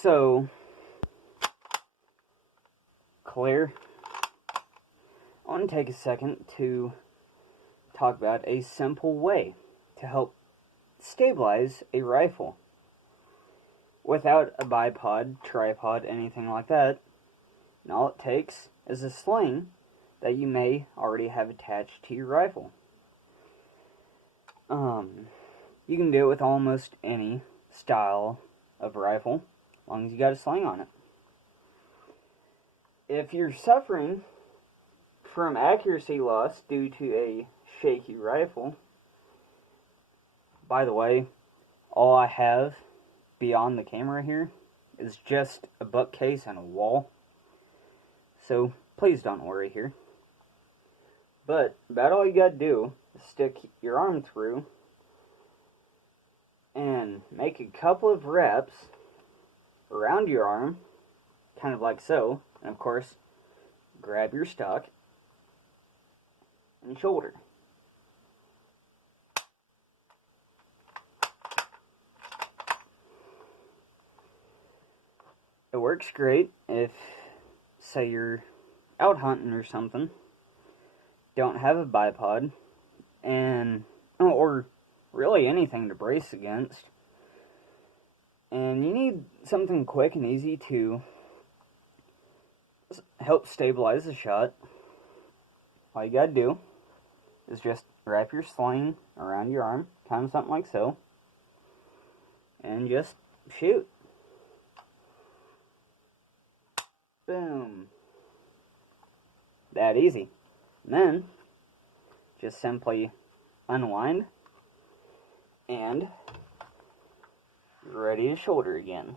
So, Claire, I want to take a second to talk about a simple way to help stabilize a rifle without a bipod, tripod, anything like that. And all it takes is a sling that you may already have attached to your rifle. You can do it with almost any style of rifle, as long as you got a sling on it. If you're suffering from accuracy loss due to a shaky rifle, by the way, all I have beyond the camera here is just a bookcase and a wall, so please don't worry here. But about all you gotta do is stick your arm through and make a couple of reps around your arm, kind of like so, and of course, grab your stock and shoulder. It works great if, say, you're out hunting or something, don't have a bipod, and or really anything to brace against, and you need something quick and easy to help stabilize the shot. All you gotta do is just wrap your sling around your arm, kind of something like so, and just shoot. Boom. That easy. And then, just simply unwind, and you're ready to shoulder again.